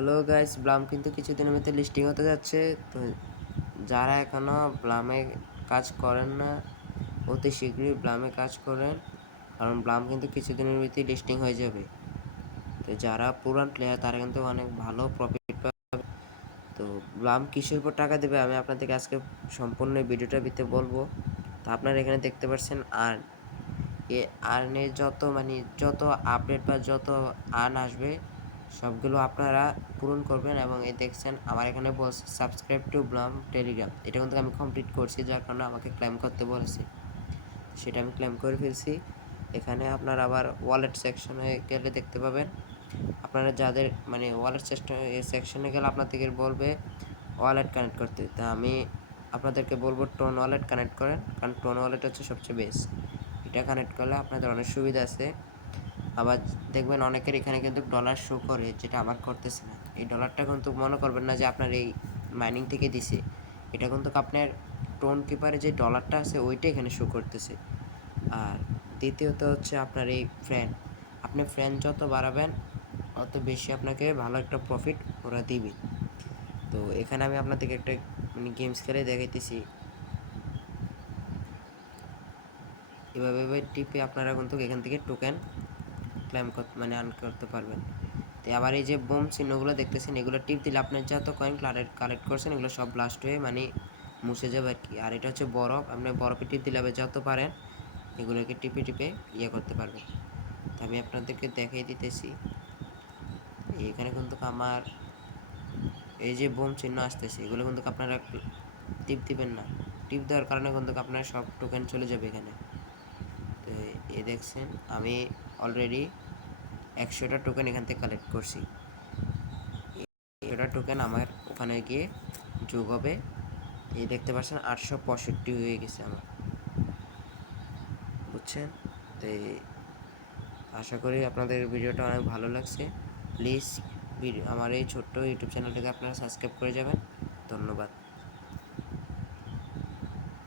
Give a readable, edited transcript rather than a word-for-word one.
Hello guys, Blum কিন্তু কিছুদিনের মধ্যে লিস্টিং হতে যাচ্ছে। তো যারা এখনও ব্লামে কাজ করেন না, অতি শীঘ্রই ব্লামে কাজ করেন, কারণ ব্লাম কিন্তু কিছুদিনের মধ্যেই লিস্টিং হয়ে যাবে। তো যারা পুরান প্লেয়ার তারা কিন্তু অনেক ভালো প্রফিট পাবে। তো ব্লাম কিসের উপর টাকা দেবে আমি আপনাদেরকে আজকে সম্পূর্ণ ভিডিওটার ভিতরে বলবো। তো আপনারা এখানে দেখতে পাচ্ছেন আর্ন, এই আর্নের যত আপডেট বা যত আর্ন আসবে সবগুলো আপনারা পূরণ করবেন। এবং এই দেখছেন আমার এখানে বলছে সাবস্ক্রাইব টু ব্লাম টেলিগ্রাম, এটা কিন্তু আমি কমপ্লিট করছি, যার কারণে আমাকে ক্লেম করতে বলেছে, সেটা আমি ক্লেম করে ফেলছি। এখানে আপনার আবার ওয়ালেট সেকশনে গেলে দেখতে পাবেন, আপনারা যাদের ওয়ালেট সেকশনে গেলে আপনাদেরকে বলবে ওয়ালেট কানেক্ট করতে। তা আমি আপনাদেরকে বলবো টোন ওয়ালেট কানেক্ট করেন, কারণ টোন ওয়ালেট হচ্ছে সবচেয়ে বেস্ট। এটা কানেক্ট করলে আপনাদের অনেক সুবিধা আছে। আবার দেখবেন অনেকের এখানে কিন্তু ডলার শো করে, যেটা আমার করতেছে না। এই ডলারটা কিন্তু মনে করবেন না যে আপনার এই মাইনিং থেকে দিছে, এটা কিন্তু আপনার টোন কিপারে যে ডলারটা আছে ওইটা এখানে শো করতেছে। আর দ্বিতীয়ত হচ্ছে আপনার এই ফ্রেন্ড, আপনি ফ্রেন্ড যত বাড়াবেন অত বেশি আপনাকে ভালো একটা প্রফিট ওরা দিবে। তো এখানে আমি আপনাদেরকে একটা গেমস খেলে দেখাইতেছি। এভাবে টিপে আপনারা কিন্তু এখান থেকে টোকেন ক্লেম আর্ন করতে পারবেন। তো আবার এই যে বোম চিহ্নগুলো দেখতেছেন, এগুলো টিপ দিলে আপনার যত কয়েন কালেক্ট করছেন এগুলো সব ব্লাস্ট হয়ে মুছে যাবে আর কি। আর এটা হচ্ছে বরফ, আপনি বরফে টিপ দিলে যত পারেন এগুলোকে টিপে টিপে করতে পারবেন। তো আমি আপনাদেরকে দেখিয়ে দিতেছি। এখানে কিন্তু আমার এই যে বোম চিহ্ন আসতেছে, এগুলো কিন্তু আপনারা টিপ দিবেন না, টিপ দেওয়ার কারণে কিন্তু আপনার সব টোকেন চলে যাবে এখানে। তো এই দেখছেন আমি অলরেডি 100টা টোকেন এখান থেকে কালেক্ট করছি। এটা টোকেন আমার ওখানে গিয়ে যোগ হবে। এই দেখতে পাচ্ছেন 865 হয়ে গেছে আমার, বুঝছেন? তো আশা করি আপনাদের ভিডিওটা অনেক ভালো লাগছে। প্লিজ আমার এই ছোট্ট ইউটিউব চ্যানেলটাকে আপনারা সাবস্ক্রাইব করে যাবেন। ধন্যবাদ।